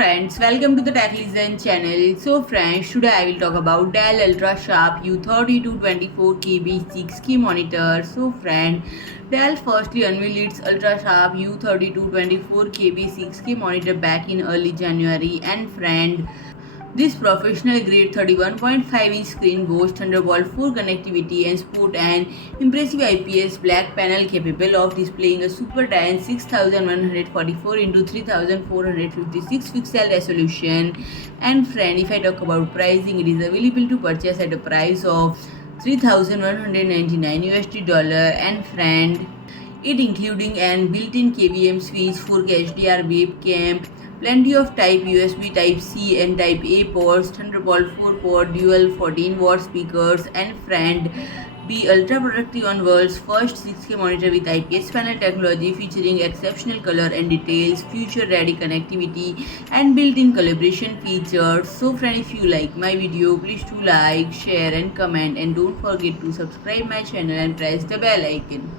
friends, welcome to the Tech Listen channel. So friends, today I will talk about Dell UltraSharp U3224KB 6K monitor. So friend, Dell firstly unveiled its UltraSharp U3224KB 6K monitor back in early January, and friend, this professional-grade 31.5-inch screen boasts Thunderbolt 4 connectivity and sport an impressive IPS Black panel capable of displaying a super dense 6144 x 3456 pixel resolution. And friend, if I talk about pricing, it is available to purchase at a price of $3,199 USD. And friend, it including an built-in KVM switch, 4K HDR webcam, plenty of Type USB, Type C and Type A ports, Thunderbolt 4 port, dual 14-watt speakers, and friend, be ultra productive on world's first 6K monitor with IPS panel technology featuring exceptional color and details, future-ready connectivity, and built-in calibration features. So friend, if you like my video, please do like, share and comment, and don't forget to subscribe my channel and press the bell icon.